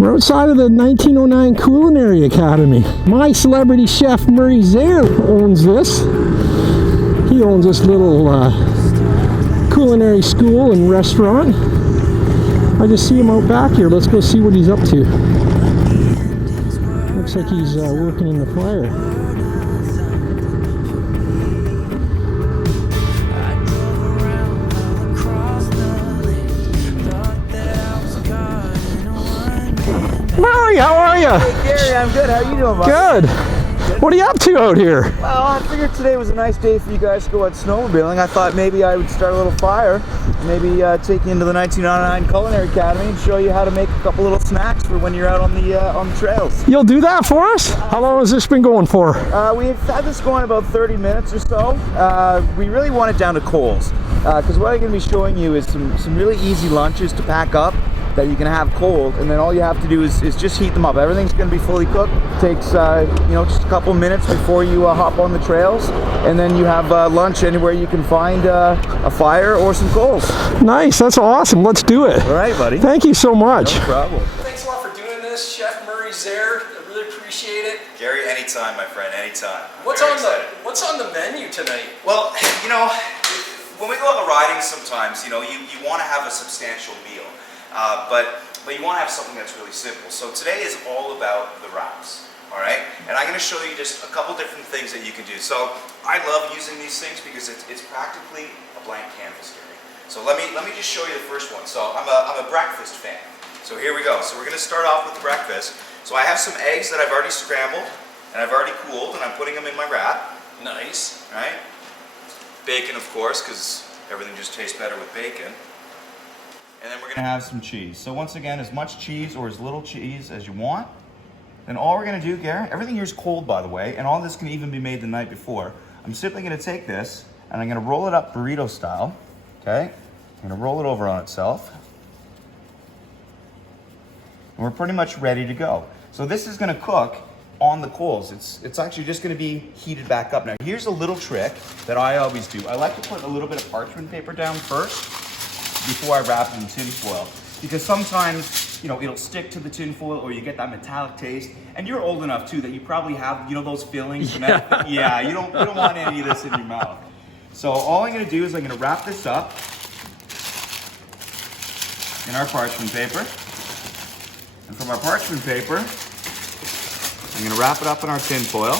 We're outside of the 1909 Culinary Academy. My celebrity chef Murray Zehr owns this. He owns this little culinary school and restaurant. I just see him out back here. Let's go see what he's up to. Looks like he's working in the fire. Murray, how are you? Hey Gary, I'm good. How are you doing, buddy? Good. What are you up to out here? Well, I figured today was a nice day for you guys to go out snowmobiling. I thought maybe I would start a little fire, maybe take you into the 1909 Culinary Academy and show you how to make a couple little snacks for when you're out on the trails. You'll do that for us? How long has this been going for? We've had this going about 30 minutes or so. We really want it down to coals, because what I'm going to be showing you is some really easy lunches to pack up that you can have cold, and then all you have to do is just heat them up. Everything's going to be fully cooked. It takes just a couple minutes before you hop on the trails, and then you have lunch anywhere you can find a fire or some coals. Nice, that's awesome. Let's do it. All right, buddy. Thank you so much. No problem. Thanks a lot for doing this, Chef Murray Zehr. I really appreciate it. Gary, anytime, my friend, anytime. What's on the menu tonight? Well, when we go out riding sometimes, you want to have a substantial meal. But you want to have something that's really simple. So today is all about the wraps, all right? And I'm going to show you just a couple different things that you can do. So I love using these things because it's practically a blank canvas, Gary. So let me just show you the first one. So I'm a breakfast fan. So here we go. So we're going to start off with the breakfast. So I have some eggs that I've already scrambled and I've already cooled, and I'm putting them in my wrap. Nice. All right? Bacon, of course, because everything just tastes better with bacon. And then we're gonna have some cheese. So once again, as much cheese or as little cheese as you want. Then all we're gonna do, Gary, everything here is cold, by the way, and all this can even be made the night before. I'm simply gonna take this and I'm gonna roll it up burrito style, okay? I'm gonna roll it over on itself. And we're pretty much ready to go. So this is gonna cook on the coals. It's actually just gonna be heated back up. Now here's a little trick that I always do. I like to put a little bit of parchment paper down first before I wrap it in tin foil, because sometimes it'll stick to the tin foil or you get that metallic taste. And you're old enough too that you probably have those feelings. Yeah, you don't want any of this in your mouth. So all I'm going to do is I'm going to wrap this up in our parchment paper, and from our parchment paper I'm going to wrap it up in our tin foil.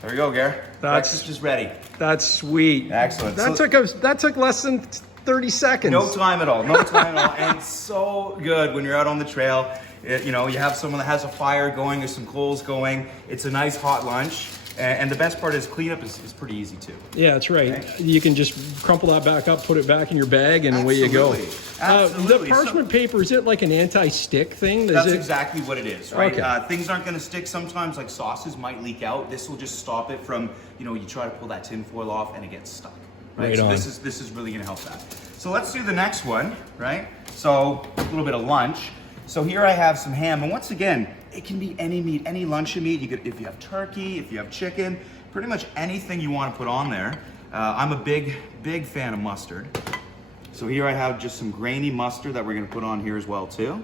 There we go, Gary. Breakfast is ready. That's sweet. Excellent. That took less than 30 seconds. No time at all. No time at all. And it's so good when you're out on the trail. You have someone that has a fire going, there's some coals going. It's a nice hot lunch. And the best part is cleanup is pretty easy too. Yeah, that's right. Okay. You can just crumple that back up, put it back in your bag, and away you go. Absolutely. The parchment paper, is it like an anti-stick thing? That's exactly what it is, right? Okay. Things aren't going to stick sometimes, like sauces might leak out. This will just stop it from, you try to pull that tin foil off and it gets stuck. Right? So this is really going to help that. So let's do the next one, right? So a little bit of lunch. So here I have some ham, and once again, it can be any meat, any lunch meat. If you have turkey, if you have chicken, pretty much anything you want to put on there. I'm a big fan of mustard. So here I have just some grainy mustard that we're going to put on here as well too.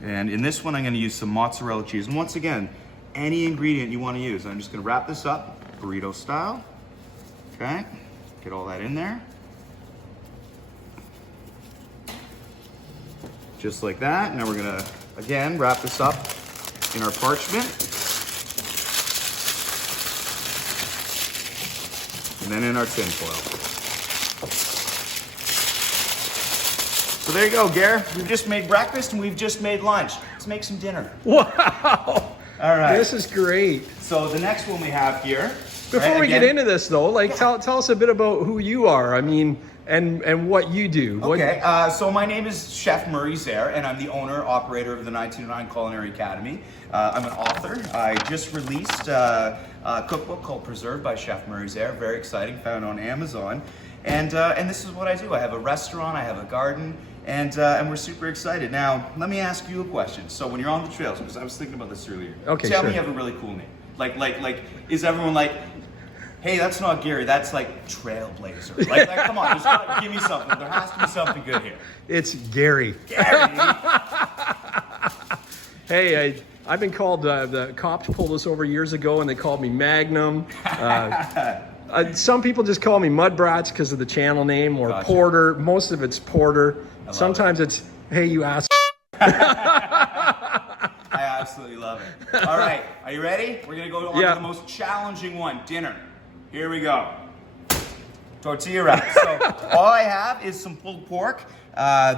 And in this one, I'm going to use some mozzarella cheese. And once again, any ingredient you want to use. I'm just going to wrap this up burrito style. Okay, get all that in there. Just like that. Now we're gonna, again, wrap this up in our parchment. And then in our tin foil. So there you go, Gare. We've just made breakfast and we've just made lunch. Let's make some dinner. Wow. All right. This is great. So the next one we have here. Before we get into this though, tell us a bit about who you are. I mean, and what you do. Okay, so my name is Chef Murray Zehr, and I'm the owner, operator of the 1909 Culinary Academy. I'm an author. I just released a cookbook called Preserved by Chef Murray Zehr. Very exciting, found on Amazon. And this is what I do. I have a restaurant, I have a garden, and we're super excited. Now, let me ask you a question. So when you're on the trails, because I was thinking about this earlier. Okay, Tell sure. me you have a really cool name. Like, is everyone like, Hey, that's not Gary, that's like Trailblazer. Like come on, just give me something. There has to be something good here. It's Gary. Gary! Hey, I've been called, the cops pulled us over years ago and they called me Magnum. Some people just call me MUDBRATS because of the channel name, or Gotcha. Porter. Most of it's Porter. Sometimes it's, hey, you ass. I absolutely love it. All right, are you ready? We're gonna go on to the most challenging one, dinner. Here we go. Tortilla wraps. So all I have is some pulled pork.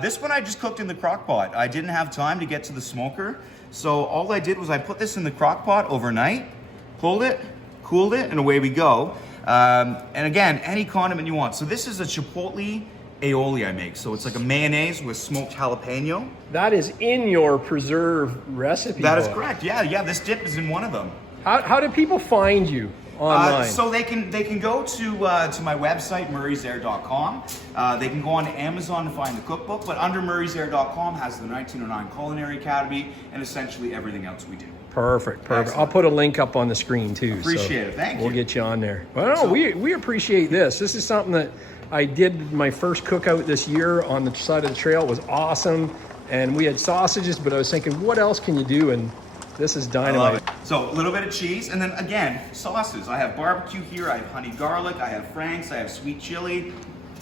This one I just cooked in the crock pot. I didn't have time to get to the smoker. So all I did was I put this in the crock pot overnight, pulled it, cooled it, and away we go. And again, any condiment you want. So this is a chipotle aioli I make. So it's like a mayonnaise with smoked jalapeno. That is in your preserve recipe That is book. correct. Yeah, this dip is in one of them. How do people find you online? So they can go to my website, murrayzehr.com. They can go on to Amazon to find the cookbook, but under murrayzehr.com has the 1909 Culinary Academy and essentially everything else we do. Perfect. Excellent. I'll put a link up on the screen too. Appreciate it. Thank you. We'll get you on there. Well, no, we appreciate this. This is something that I did my first cookout this year on the side of the trail. It was awesome. And we had sausages, but I was thinking, what else can you do? And this is I love dynamite. it. So a little bit of cheese, and then again, sauces. I have barbecue here, I have honey garlic, I have Frank's, I have sweet chili.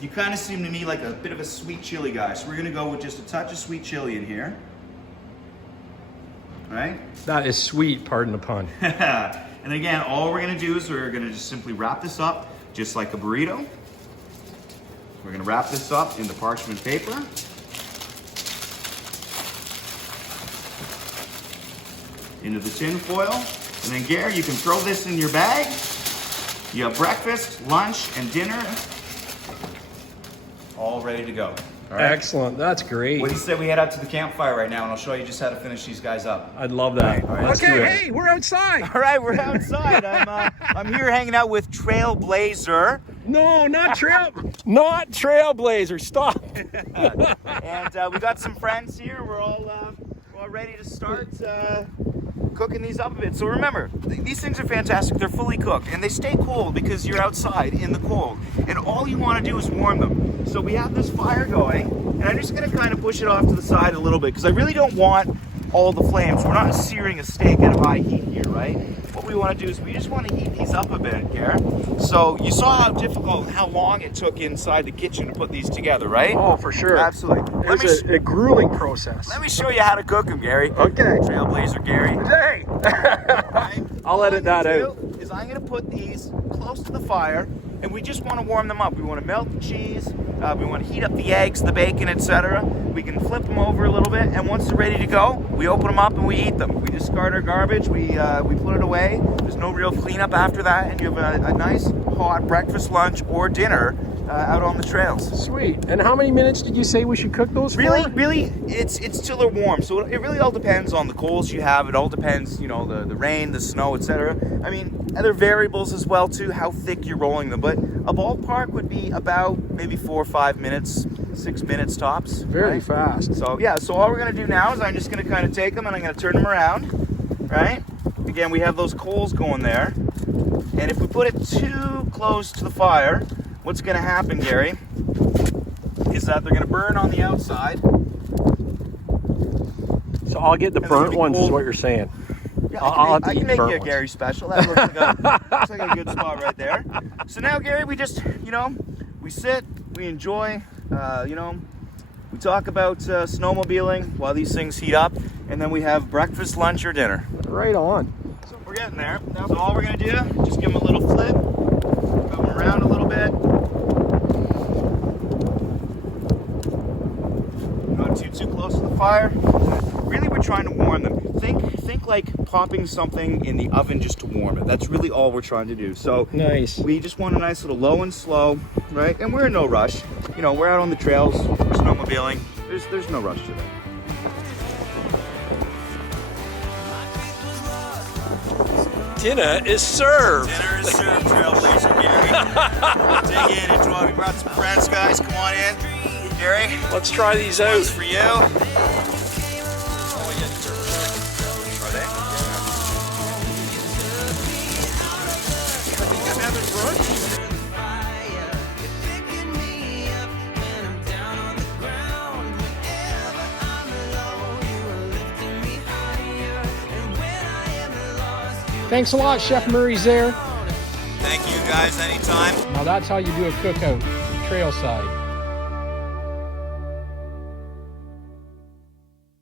You kind of seem to me like a bit of a sweet chili guy, so we're gonna go with just a touch of sweet chili in here. All right? That is sweet, pardon the pun. And again, all we're gonna do is we're gonna just simply wrap this up just like a burrito. We're gonna wrap this up in the parchment paper. Into the tin foil. And then Gary, you can throw this in your bag. You have breakfast, lunch, and dinner all ready to go. All right? Excellent. That's great. What do you say we head out to the campfire right now and I'll show you just how to finish these guys up. I'd love that. All right, Let's okay, do it. Hey, we're outside. All right, we're outside. I'm here hanging out with Trailblazer. No, not Trailblazer. Stop. And we got some friends here. We're all ready to start cooking these up a bit. So remember, these things are fantastic. They're fully cooked and they stay cold because you're outside in the cold. And all you want to do is warm them. So we have this fire going, and I'm just going to kind of push it off to the side a little bit because I really don't want all the flames. We're not searing a steak at high heat here, right? What we want to do is we just want to heat these up a bit, Garrett. So you saw how long it took inside the kitchen to put these together, right? Oh, for sure. Absolutely. It's a grueling process. Let me show you how to cook them, Gary. Okay. Trailblazer Gary. Hey. I'll edit that out. Is I'm going to put these close to the fire, and we just want to warm them up. We want to melt the cheese. We want to heat up the eggs, the bacon, etc. We can flip them over a little bit, and once they're ready to go, we open them up and we eat them. We discard our garbage. We put it away. There's no real cleanup after that, and you have a nice hot breakfast, lunch, or dinner out on the trails. Sweet. And how many minutes did you say we should cook those for? Really, it's till they're warm. So it really all depends on the coals you have. It all depends, the rain, the snow, etc. I mean, other variables as well too, how thick you're rolling them. But a ballpark would be about maybe 4 or 5 minutes, 6 minutes tops. Very right? fast. So yeah, so all we're gonna do now is I'm just gonna kind of take them and I'm gonna turn them around, right? Again, we have those coals going there. And if we put it too close to the fire, what's gonna happen, Gary, is that they're gonna burn on the outside. So I'll get the burnt ones, is what you're saying. Yeah, I'll have to I can eat make you a burnt Gary special. That looks like a good spot right there. So now, Gary, we just, we sit, we enjoy, we talk about snowmobiling while these things heat up, and then we have breakfast, lunch, or dinner. Right on. So we're getting there. So all we're gonna do, just give them a little flip, move them around a little bit. Not too close to the fire. Really, we're trying to warm them. Think like popping something in the oven just to warm it. That's really all we're trying to do. So Nice. we just want a nice little low and slow, right? And we're in no rush. We're out on the trails, we're snowmobiling. There's no rush today. Dinner is served. Dinner is served, Trailblazer Gary. Dig in, enjoy. We brought some friends, guys. Come on in. Gary, Let's try these out. this for you. Are they? Thanks a lot, Chef Murray Zehr. Thank you guys, anytime. Now that's how you do a cookout, trailside.